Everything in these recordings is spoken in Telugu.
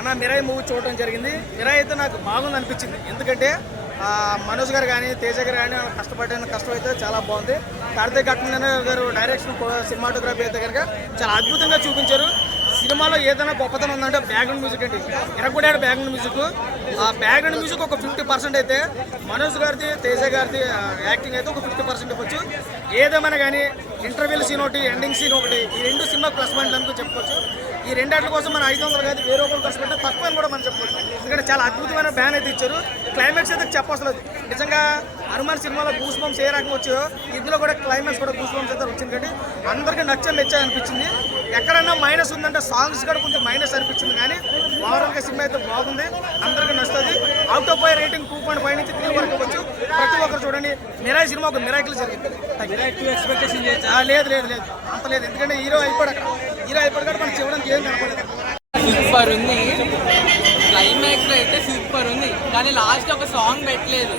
అన్న మిరాయి మూవీ చూడడం జరిగింది. మిరాయి అయితే నాకు బాగుంది అనిపించింది. ఎందుకంటే మనోజ్ గారు కానీ తేజ గారు కానీ కష్టపడిన కష్టం అయితే చాలా బాగుంది. కార్తీక్ అక్కినేని గారు డైరెక్షన్ సినిమాటోగ్రఫీ అయితే కనుక చాలా అద్భుతంగా చూపించారు. సినిమాలో ఏదైనా గొప్పతనం ఉందంటే బ్యాక్గ్రౌండ్ మ్యూజిక్ అండి. ఇరగొడాడు బ్యాక్గ్రౌండ్ మ్యూజిక్ ఆ బ్యాక్గ్రౌండ్ మ్యూజిక్ ఒక ఫిఫ్టీ పర్సెంట్ అయితే మనోజ్ గారిది తేజ గారిది యాక్టింగ్ అయితే ఒక ఫిఫ్టీ పర్సెంట్ ఇవ్వచ్చు. ఏదేమైనా కానీ ఇంటర్వ్యూల సీన్ ఒకటి ఎండింగ్ సీన్ ఒకటి ఈ రెండు సినిమా ప్లస్ పాయింట్లు అనుకో చెప్పుకోవచ్చు. ఈ రెండాట్ల కోసం మనం ఐదు వందలు కాదు వేరే ఒకరు ఖర్చు పెట్టే తక్కువ అని కూడా మనం చెప్పవచ్చు ఎందుకంటే చాలా అద్భుతమైన బ్యాన్ అయితే ఇచ్చారు. క్లైమాక్స్ అయితే చెప్పవసలేదు నిజంగా హనుమాన్ సినిమాలో గూస్ బంప్స్ ఏ రకంగా వచ్చాయో ఇందులో కూడా క్లైమాక్స్ కూడా గూస్ బంప్స్ అయితే వచ్చింది కాబట్టి అందరికీ నచ్చే మెచ్చే అనిపించింది. ఎక్కడైనా మైనస్ ఉందంటే సాంగ్స్ కూడా కొంచెం మైనస్ అనిపించింది కానీ ఓవరాల్గా సినిమా అయితే బాగుంది. అందరికీ నచ్చుతుంది. Out of by rating two point five నుంచి త్రీ వరకు ఇవ్వచ్చు. ప్రతి ఒక్కరు చూడండి. మిరాయి సినిమా ఒక మిరాకిల్ జరిగింది. లేదు లేదు లేదు. అంత లేదు. ఎందుకంటే హీరో అయిపోయాడు అక్కడ. సూపర్ ఉంది. క్లైమాక్స్లో అయితే సూపర్ ఉంది. కానీ లాస్ట్ ఒక సాంగ్ పెట్టలేదు.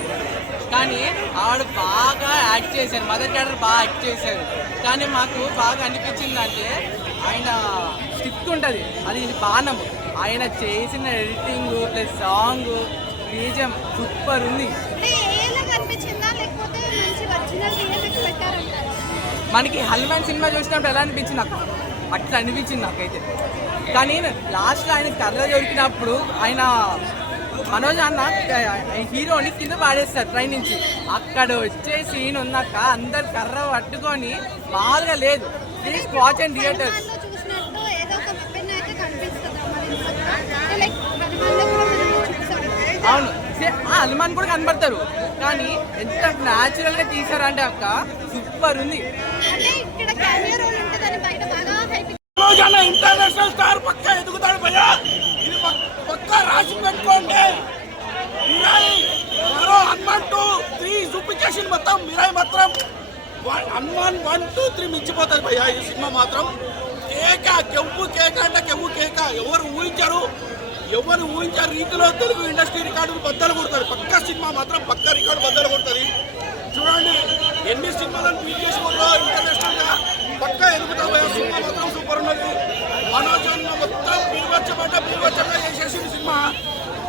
కానీ ఆవిడ బాగా యాక్ట్ చేశారు. మదర్ క్యారెక్టర్ బాగా యాక్ట్ చేశారు. కానీ మాకు బాగా అనిపించింది అంటే ఆయన స్క్రిప్ట్ ఉంటుంది. అది బాణం. ఆయన చేసిన editing plus song BGM super ఉంది. మనకి హనుమాన్ సినిమా చూసినప్పుడు ఎలా అనిపించింది నాకు అట్లా అనిపించింది నాకైతే. కానీ లాస్ట్లో ఆయన కర్ర దొరికినప్పుడు ఆయన మనోజ్ అన్న హీరోని కింద పాడేస్తారు ట్రైన్ నుంచి. అక్కడ వచ్చే సీన్ ఉన్నాక అందరు కర్ర పట్టుకొని మామూలుగా లేదు. ప్లీజ్ వాచ్ అండ్ థియేటర్స్ అవును. హనుమాన్ కూడా కనబడతారు. కానీ ఎంత న్యాచురల్గా తీసారంటే అక్క సూపర్ ఉంది అంటే ఇక్కడ కెమెరా రోల్ ఉంటుందని బయట బాగా హైప్ రోజాన ఇంటర్నేషనల్ స్టార్ పక్క ఎదుగుతాడు భయ్యా ఇది పక్- పక్కా రాసి పెట్టుకోండి మిరాయి మరో హనుమాన్ టూ త్రీ చూపించేసింది మొత్తం మిరాయి మాత్రం one- Hanuman one two three మించిపోతారు భయ్యా ఈ సినిమా మాత్రం. కేక కెవ్వు కేక అంటే కెవ్వు కేక. ఎవరు ఊహించారు. ఎవరు ఊహించారు రీతిలో తెలుగు ఇండస్ట్రీ రికార్డులు బద్దలు కొడుతుంది పక్క సినిమా మాత్రం పక్క రికార్డు బద్దలు కొడుతుంది చూడండి ఎన్ని సినిమాలను ట్వీట్ చేసుకోవాలో ఇంటర్నేషనల్గా పక్క ఎదుగుతా సినిమా మాత్రం సూపర్ ఉన్నది. మనోజ్ మొత్తం బీవచ్చమంటే బీవచ్చంగా చేసేసింది సినిమా.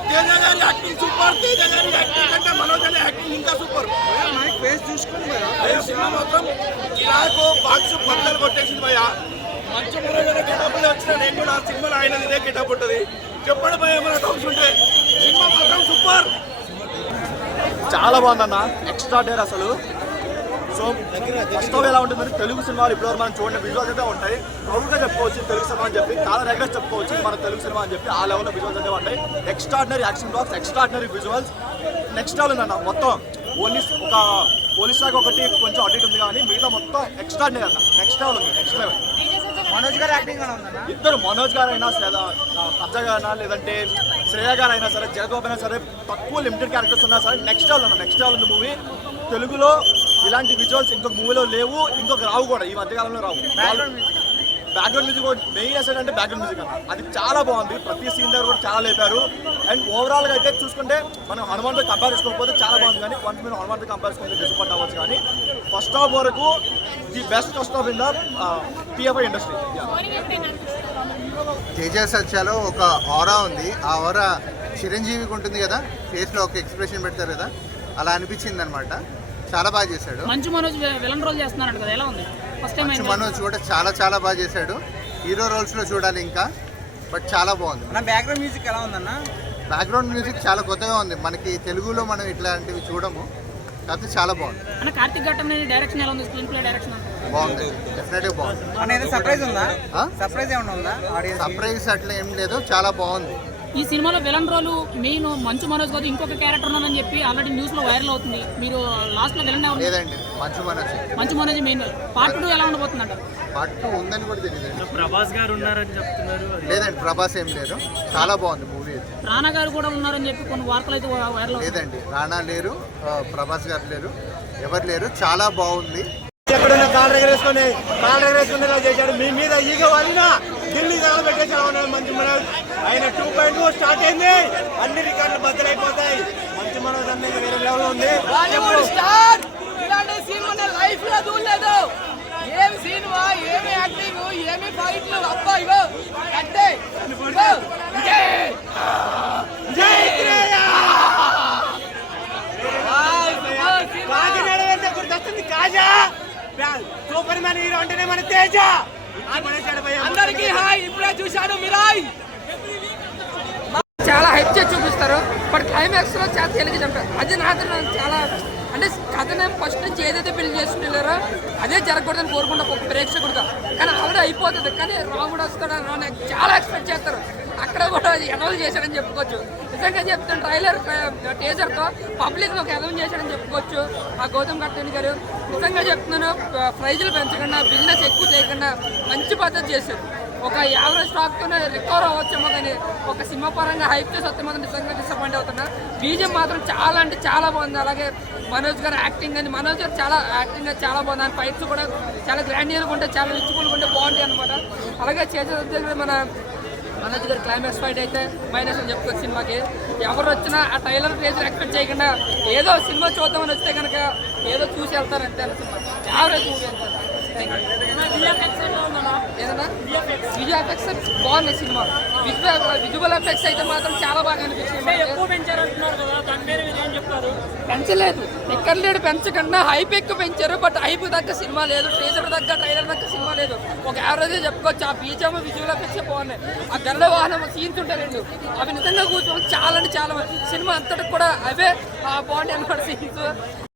తేజ గారి యాక్టింగ్ సూపర్ తేజ గారి యాక్టింగ్ అంటే మనోజ్ గారి నేను సినిమా మాత్రం కిరాకు బాక్స్ బద్దలు కొట్టేసింది భయ మంచి మురళి గెటప్ వచ్చిన నేను కూడా ఆ సినిమాలో ఆయన ఇదే గెటప్ ఉంటుంది చెప్పండి భయ ఏమైనా డౌట్స్ ఉంటే సినిమా మాత్రం సూపర్ చాలా బాగుందన్న. ఎక్స్ట్రా డేర్ అసలు. సో ఫస్ట్ ఎలా ఉంటుంది? తెలుగు సినిమాలు ఇప్పుడు మనం చూడండి విజువల్స్ అయితే ఉంటాయి. ప్రౌడ్గా చెప్పుకోవచ్చు తెలుగు సినిమా అని చెప్పి చాలా రెగ్యులర్ చెప్పుకోవచ్చు మన తెలుగు సినిమా అని చెప్పి ఆ లెవెల్లో విజువల్స్ అయితే ఉంటాయి. Extraordinary action blocks extraordinary visuals next level ఉందన్న మొత్తం. ఓన్లీ ఒక పోలీస్ శాఖ ఒకటి కొంచెం అడిట్ ఉంది కానీ మిగతా మొత్తం ఎక్స్ట్రాడినరీ అన్న. నెక్స్ట్ లెవెల్ ఉంది నెక్స్ట్ లెవెల్ మనోజ్ గారు యాక్టింగ్ ఇద్దరు మనోజ్ గారు అయినా లేదా కబ్జా గారైనా లేదంటే శ్రేయ గారు అయినా సరే జగబాబు అయినా సరే తక్కువ లిమిటెడ్ క్యారెక్టర్స్ ఉన్నా సరే నెక్స్ట్ లెవెల్ అన్న నెక్స్ట్ లెవెల్ ఉంది మూవీ తెలుగులో ఇలాంటి విజువల్స్ ఇంకొక మూవీలో లేవు ఇంకొక రావు కూడా ఈ మధ్యకాలంలో రావు. బ్యాక్గ్రౌండ్ మ్యూజిక్ మెయిన్ అసెట్ అంటే బ్యాక్గ్రౌండ్ మ్యూజిక్ అన్న. అది చాలా బాగుంది. ప్రతి సీన్ దగ్గర కూడా చాలా లేపారు. అండ్ ఓవరాల్గా అయితే చూసుకుంటే మనం హనుమాన్తో కంపేర్ చేసుకోకపోతే చాలా బాగుంది కానీ వన్స్ మీరు హనుమాన్తో కంపేర్ చేసుకుంటే డిసప్పాయింట్ అవ్వచ్చు కానీ ఫస్ట్ హాఫ్ వరకు the best first half in the TFI industry Teja సత్యాలో ఒక ఆరా ఉంది. ఆ ఆరా చిరంజీవికి ఉంటుంది కదా? ఫేస్లో ఒక ఎక్స్ప్రెషన్ పెడతారు కదా? అలా అనిపించింది అనమాట చాలా బాగా చేశాడు. మంచు మనోజ్ విలన్ రోల్ చేస్తున్నాడు కదా? ఎలా ఉంది? మంచు మనోజ్ కూడా చాలా చాలా బాగా చేశాడు. హీరో రోల్స్లో చూడాలి ఇంకా బట్ చాలా బాగుంది. నా బ్యాక్గ్రౌండ్ మ్యూజిక్ ఎలా ఉందన్న? బ్యాక్గ్రౌండ్ మ్యూజిక్ చాలా కొత్తగా ఉంది. మనకి తెలుగులో మనం ఇట్లాంటివి చూడము కాకపోతే చాలా బాగుంది. అన్న కార్తిక్ ఘట్టం అనేది డైరెక్షన్ ఎలా ఉంది? స్క్రీన్ ప్లే డైరెక్షన్ బాగుంది. డెఫినెట్గా బాగుంది. అనేది సర్ప్రైజ్ ఉందా? సర్ప్రైజ్ ఏమైనా ఉందా? సర్ప్రైజ్ అట్లా ఏం లేదు. చాలా బాగుంది. ఈ సినిమాలో villain role main Manchu Manoj కాదు ఇంకొక క్యారెక్టర్ ఉన్నానని చెప్పి ఆల్రెడీ న్యూస్లో వైరల్ అవుతుంది. మీరు లాస్ట్లో విలన్ ఎవరు? లేదండి Manchu Manoj. Manchu Manoj main. Part two ఎలా ఉండబోతుందంట? పార్ట్ టూ ఉందని కూడా తెలియదు ప్రభాస్ గారు ఉన్నారని చెప్తున్నారు. లేదండి ప్రభాస్ ఏం లేదు చాలా బాగుంది మూవీ అయితే. రానా గారు కూడా ఉన్నారని చెప్పి కొన్ని వార్తలు అయితే వైరల్ అవుతుంది లేదండి రానా లేరు ప్రభాస్ గారు లేరు ఎవరు లేరు. చాలా బాగుంది. ఎక్కడున్న కాళ్ళు ఎగరేసుకొని కాళ్ళు ఎగరేసుకునేలా చేశాడు. మీ మీద ఈగ వాలినా ఢిల్లీ తగలబెట్టేసామన్నాడు మంచి మనోజ్. ఆయన టూ పాయింట్ టూ స్టార్ట్ అయింది. అన్ని రికార్డులు బద్దలైపోతాయి. మంచి మనోజ్ అనేది వేరే లెవెల్ ఉంది. ఇలాంటి మన లైఫ్లో ఏం ఏమి ఏమి అబ్బా గుర్తొస్తుంది. కాజా! సూపర్ మ్యాన్ హీరో అంటేనే మన తేజ! అందరికీ హాయ్ ఇప్పుడే చూశాను మిరాయ్. చాలా హైప్ చేసి చూపిస్తారు బట్ క్లైమాక్స్లో చాలా తెలుగు చంపారు అది నాకు చాలా అంటే కథనే ఫస్ట్ నుంచి ఏదైతే బిల్డ్ చేసుకున్నారో అదే జరగకూడదని కోరుకుంటా ఒక ప్రేక్షకుడుగా. కానీ ఆవిడ అయిపోతుంది కానీ రాముడు వస్తాడు నాకు చాలా ఎక్స్పెక్ట్ చేస్తారు. అక్కడ కూడా అనౌన్స్ చేశాడని చెప్పుకోవచ్చు. నిజంగా చెప్తున్న ట్రైలర్ టీజర్తో పబ్లిక్లోకి ఒక చేశారని చేశాడని చెప్పుకోవచ్చు. ఆ గౌతమ్ కట్టని గారు నిజంగా చెప్తున్నాను ప్రైజులు పెంచకుండా బిజినెస్ ఎక్కువ చేయకుండా మంచి పద్ధతి చేశారు. ఒక యావరేజ్ స్టాక్తోనే రికవర్ అవ్వచ్చేమో కానీ ఒక సినిమా పరంగా హైప్ చేసి వస్తే మాత్రం నిజంగా డిసప్పాయింట్ అవుతున్నా. బీజం మాత్రం చాలా అంటే చాలా బాగుంది. అలాగే మనోజ్ గారు యాక్టింగ్ అని మనోజ్ గారు చాలా యాక్టింగ్ చాలా బాగుంది. ఆయన ఫైట్స్ కూడా చాలా గ్రాండియర్గా ఉంటాయి చాలా రిచ్ఫుల్గా ఉంటే బాగుంటాయి అనమాట అలాగే చేసే దగ్గర మన మనోజ్ గారు క్లైమాక్స్ ఫైట్ అయితే మైనస్ అని చెప్పుకోవచ్చు సినిమాకి. ఎవరు వచ్చినా ఆ టైలర్ ట్రేజర్ ఎక్స్పెక్ట్ చేయకుండా ఏదో సినిమా చూద్దామని వస్తే కనుక ఏదో చూసి వెళ్తారు అంతే సినిమా. యావరేజ్ మూవీ ఏదన్నా? విజువల్ ఎఫెక్ట్స్ బాగున్నాయి సినిమా. విజువల్ విజువల్ ఎఫెక్ట్స్ అయితే మాత్రం చాలా బాగా అనిపించింది ఎక్కువ పెంచారు అంటున్నారు కదా దాని మీద మీరు పెంచలేదు. ఎక్కడ లేడు పెంచకుండా హైప్ ఎక్కువ పెంచారు. బట్ హైప్ తగ్గ సినిమా లేదు. ట్రేజర్ తగ్గ ట్రైలర్ తగ్గ సినిమా లేదు. ఒక యావరేజ్ చెప్పుకోవచ్చు. ఆ బీజం విజువల్ ఎఫెక్ట్స్ బాగున్నాయి ఆ గల్ల వాహనం సీన్స్ ఉంటాయి రెండు అవి నిజంగా కూర్చోవాలి చాలా అంటే చాలా సినిమా అంతటికి కూడా అవే బాగుంటాయి అనమాట సీన్స్.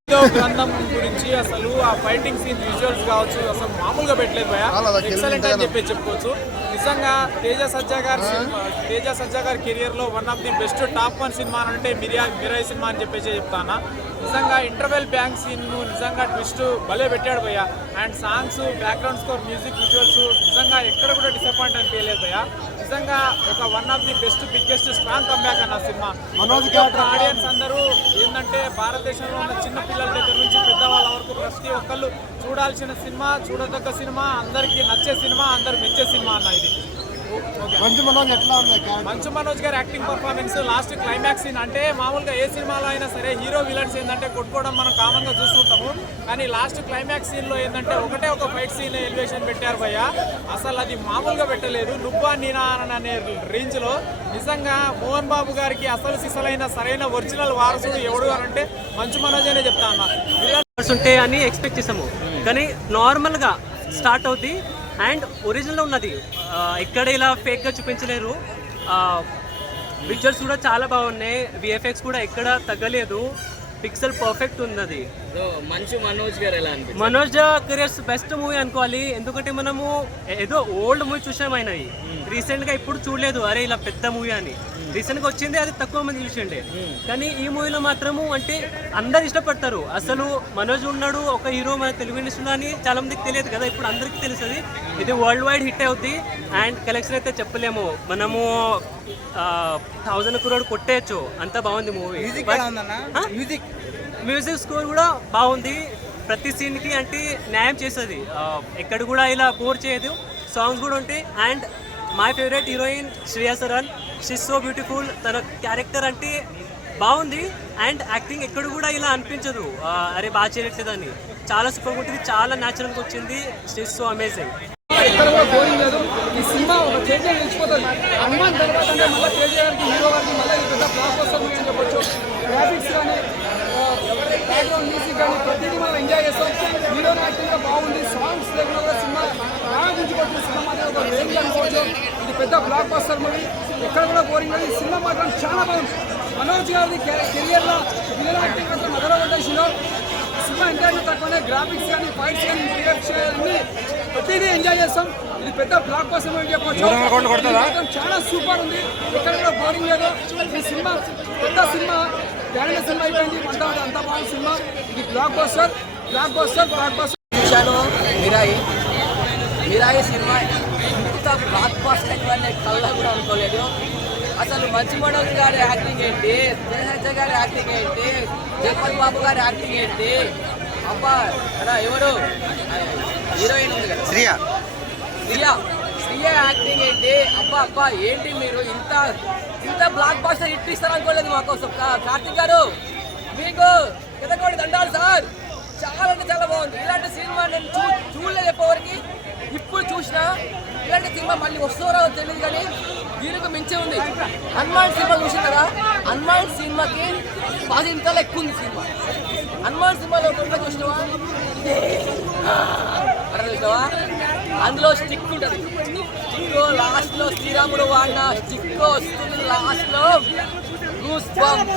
గ్రంథం గురించి అసలు ఆ ఫైటింగ్ సీన్ విజువల్స్ కావచ్చు అసలు మామూలుగా పెట్టలేదు భయ ఎక్సలెంట్ అని చెప్పి చెప్పుకోవచ్చు. నిజంగా తేజ సజ్జా గారి సినిమా తేజ సజ్జా గారి కెరియర్లో one of the best top one cinema అంటే మిరియా మిరాయి సినిమా అని చెప్పేసి చెప్తాను నిజంగా ఇంటర్వెల్ బ్యాంక్ సీన్ నిజంగా ట్విస్ట్ భలే పెట్టాడు భయ్య. And songs background score music visuals నిజంగా ఎక్కడ కూడా డిసప్పాయింట్ అనిపించలేదు భయ్య. నిజంగా ఒక one of the best biggest strong comeback అన్న సినిమా. ఒక్క ఆడియన్స్ అందరూ ఏంటంటే భారతదేశంలో ఉన్న చిన్న పిల్లల దగ్గర నుంచి పెద్దవాళ్ళ వరకు ప్రతి ఒక్కళ్ళు చూడాల్సిన సినిమా చూడదగ్గ సినిమా అందరికీ నచ్చే సినిమా అందరు మెచ్చే సినిమా అన్న ఇది. మంచు మనోజ్ ఎట్లా ఉంది మంచు మనోజ్ గారి acting performance last climax scene అంటే మామూలుగా ఏ సినిమాలో అయినా సరే హీరో విలన్స్ ఏంటంటే కొట్టుకోవడం మనం కామన్గా చూస్తుంటాము. కానీ లాస్ట్ క్లైమాక్స్ సీన్లో ఏంటంటే ఒకటే ఒక ఫైట్ సీన్ ఎలివేషన్ పెట్టారు భయ్య. అసలు అది మామూలుగా పెట్టలేదు. నువ్వా నీనా అనే రేంజ్లో నిజంగా మోహన్ బాబు గారికి అసలు సిసలైన సరైన ఒరిజినల్ వారసుడు ఎవడు అని అంటే మంచు మనోజ్ అనే చెప్తా అన్న. ఉంటాయి అని ఎక్స్పెక్ట్ చేసాము కానీ నార్మల్గా స్టార్ట్ అవుద్ది అండ్ ఒరిజినల్ ఉన్నది. ఎక్కడ ఇలా ఫేక్గా చూపించలేరు. పిక్చర్స్ కూడా చాలా బాగున్నాయి. విఎఫ్ఎక్స్ కూడా ఎక్కడ తగ్గలేదు. పిక్సెల్ పర్ఫెక్ట్ ఉన్నది. మంచు మనోజ్ గారు ఎలా మనోజ్ కెరియర్స్ బెస్ట్ మూవీ అనుకోవాలి. ఎందుకంటే మనము ఏదో ఓల్డ్ మూవీ చూసాం అయినవి రీసెంట్గా ఇప్పుడు చూడలేదు. అరే ఇలా పెద్ద మూవీ అని. రీసెంట్గా వచ్చింది అది తక్కువ మంది చూసిండే. కానీ ఈ మూవీలో మాత్రము అంటే అందరు ఇష్టపడతారు. అసలు మనోజ్ ఉన్నాడు ఒక హీరో మన తెలుగు ఇండస్ట్రీలో అని చాలా మందికి తెలియదు కదా. ఇప్పుడు అందరికీ తెలుస్తుంది. ఇది వరల్డ్ వైడ్ హిట్ అవుద్ది. అండ్ కలెక్షన్ అయితే చెప్పలేము. మనము థౌజండ్ క్రోడ్ కొట్టేయచ్చు. అంత బాగుంది మూవీ మ్యూజిక్ మ్యూజిక్ స్కోర్ కూడా బాగుంది. ప్రతి సీన్కి అంటే న్యాయం చేస్తుంది. ఎక్కడ కూడా ఇలా బోర్ చేయదు. సాంగ్స్ కూడా ఉంటాయి. And my favourite heroine Shriya Saran she's so beautiful తన క్యారెక్టర్ అంటే బాగుంది. అండ్ యాక్టింగ్ ఎక్కడ కూడా ఇలా అనిపించదు. అరే బాగా చేయట్లేదని. చాలా సూపర్ ఉంటుంది. చాలా న్యాచురల్గా వచ్చింది. షిస్ సో అమేజింగ్ ఎక్కడ కూడా బోరింగ్ లేదు ఈ కేజీఆర్ ఒక నిలిచిపోతుంది హనుమాన్ తర్వాత అంటే మళ్ళీ తేజ హీరో గారికి మళ్ళీ పెద్ద బ్లాక్ వస్తుంది అని చెప్పొచ్చు గ్రాఫిక్స్ కానీ బ్యాక్గ్రౌండ్ మ్యూజిక్ కానీ ప్రతిదీ మనం ఎంజాయ్ చేస్తాం హీరో యాక్టింగ్ బాగుంది సాంగ్స్ లేకుండా కూడా సినిమా బాగా గుంజుకొచ్చిన సినిమా ఒక రేంజ్ అనుకోవచ్చు ఇది పెద్ద బ్లాక్ బస్టర్ మూవీ ఎక్కడ కూడా బోరింగ్ లేదు సినిమా మాత్రం చాలా బాగుంది మనోజ్ గారిది కెరియర్లో హీరో యాక్టింగ్ మాత్రం మొదలు పట్టేసిందో సినిమా ఎంజాయ్ తక్కువనే గ్రాఫిక్స్ కానీ ఫైట్స్ కానీ రియాక్ట్స్ అన్ని ప్రతిదీ ఎంజాయ్ చేస్తాం. ఇది పెద్ద బ్లాక్ బస్టర్ మూవీ చెప్పొచ్చు? ఇది మాత్రం చాలా సూపర్ ఉంది. ఎక్కడ కూడా బోరింగ్ లేదు. ఈ సినిమా పెద్ద సినిమా. గ్యారెంటీ సినిమా అయిపోయింది. అంతా అంతా బాగుంది సినిమా. ఇది blockbuster blockbuster blockbuster చూశాను. మిరాయి. మిరాయి సినిమా. ఇంత బ్లాక్ బాస్టర్ అయితే కళ్ళ కూడా అనుకోలేదు. అసలు మంచి మనోజ్ గారి యాక్టింగ్ ఏంటి? జయసజ్జ గారి యాక్టింగ్ ఏంటి? జగపతి బాబు గారి యాక్టింగ్ ఏంటి? అబ్బా అలా ఎవరు? హీరోయిన్ ఉంది కదా. శ్రియా. శ్రియా. శ్రియా యాక్టింగ్ ఏంటి? అబ్బా అబ్బా ఏంటి మీరు ఇంత ఇంత బ్లాక్ బాస్టర్ హిట్ ఇస్తారు అనుకోలేదు మా కోసం కా- కార్తిక్ గారు మీకు ఎదగోడి దండాలు సార్. చాలా అంటే చాలా బాగుంది. ఇలాంటి సినిమా నేను చూ చూడలేదు ఎప్పటివరకు. ఇప్పుడు చూసినా ఇలాంటి సినిమా మళ్ళీ వస్తారో తెలియదు కానీ దీనికి మించే ఉంది. హనుమాన్ సినిమా చూసిన కదా హనుమాన్ సినిమాకి పది ఇంతలు ఎక్కువ ఉంది సినిమా. హనుమాన్ సినిమాలో ఒకటి చూసినవా? అర్థం అందులో స్టిక్ ఉంటుంది. స్టిక్ లాస్ట్లో శ్రీరాముడు వాడిన స్టిక్ వస్తుంది లాస్ట్లో గూస్ బంప్స్